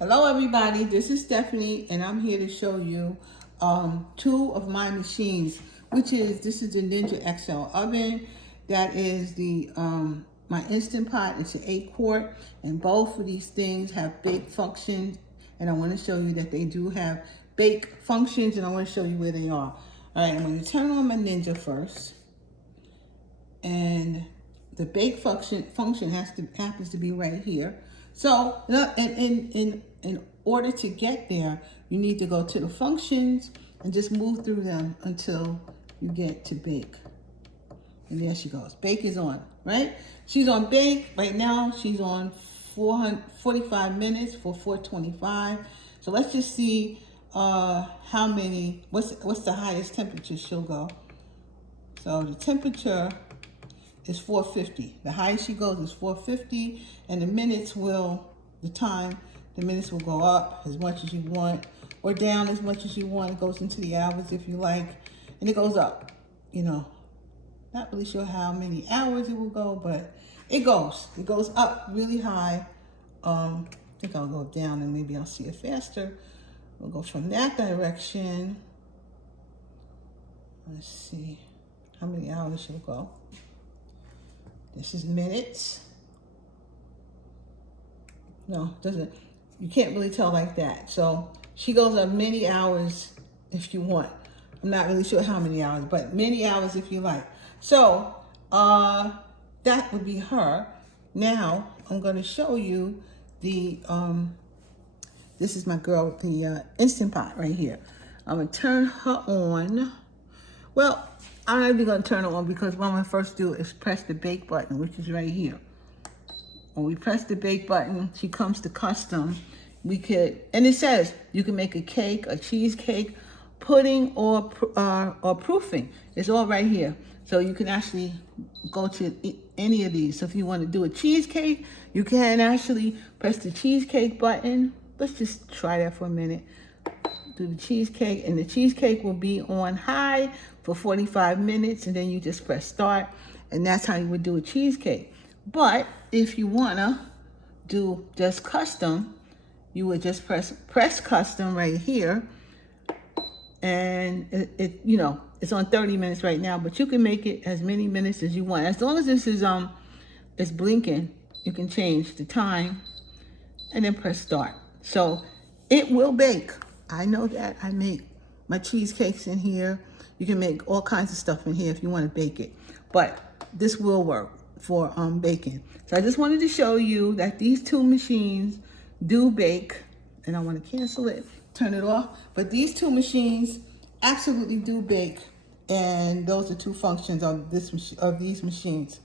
Hello everybody, this is Stephanie and I'm here to show you two of my machines, this is the Ninja XL oven. That is the my Instant Pot. It's an 8-quart and both of these things have bake functions, and I want to show you that they do have bake functions, and I want to show you where they are. Alright, I'm going to turn on my Ninja first, and the bake function happens to be right here. So in order to get there, you need to go to the functions and just move through them until you get to bake. And there she goes. Bake is on, right? She's on bake right now. She's on 45 minutes for 425. So let's just see how many. What's the highest temperature she'll go? So the temperature is 450. The highest she goes is 450, and the minutes will go up as much as you want, or down as much as you want. It goes into the hours if you like, and it goes up. Not really sure how many hours it will go, but it goes up really high. I think I'll go down and maybe I'll see it faster. We'll go from that direction. Let's see how many hours she'll go. This is minutes. No, doesn't. You can't really tell like that. So she goes up many hours if you want. I'm not really sure how many hours, but many hours if you like. So that would be her. Now I'm going to show you the this is my girl with the Instant Pot right here. I'm going to turn her on. Well, I'm not even going to turn it on because what I'm going to first do is press the bake button, which is right here. When we press the bake button, she comes to custom. And it says you can make a cake, a cheesecake, pudding, or proofing. It's all right here. So you can actually go to any of these. So if you want to do a cheesecake, you can actually press the cheesecake button. Let's just try that for a minute. Do the cheesecake, and the cheesecake will be on high for 45 minutes, and then you just press start, and that's how you would do a cheesecake. But if you wanna do just custom, you would just press custom right here, and it's on 30 minutes right now, but you can make it as many minutes as you want. As long as this is it's blinking, you can change the time and then press start. So it will bake. I know that. I make my cheesecakes in here. You can make all kinds of stuff in here if you want to bake it. But this will work for baking. So I just wanted to show you that these two machines do bake. And I want to cancel it, turn it off. But these two machines absolutely do bake. And those are two functions of these machines.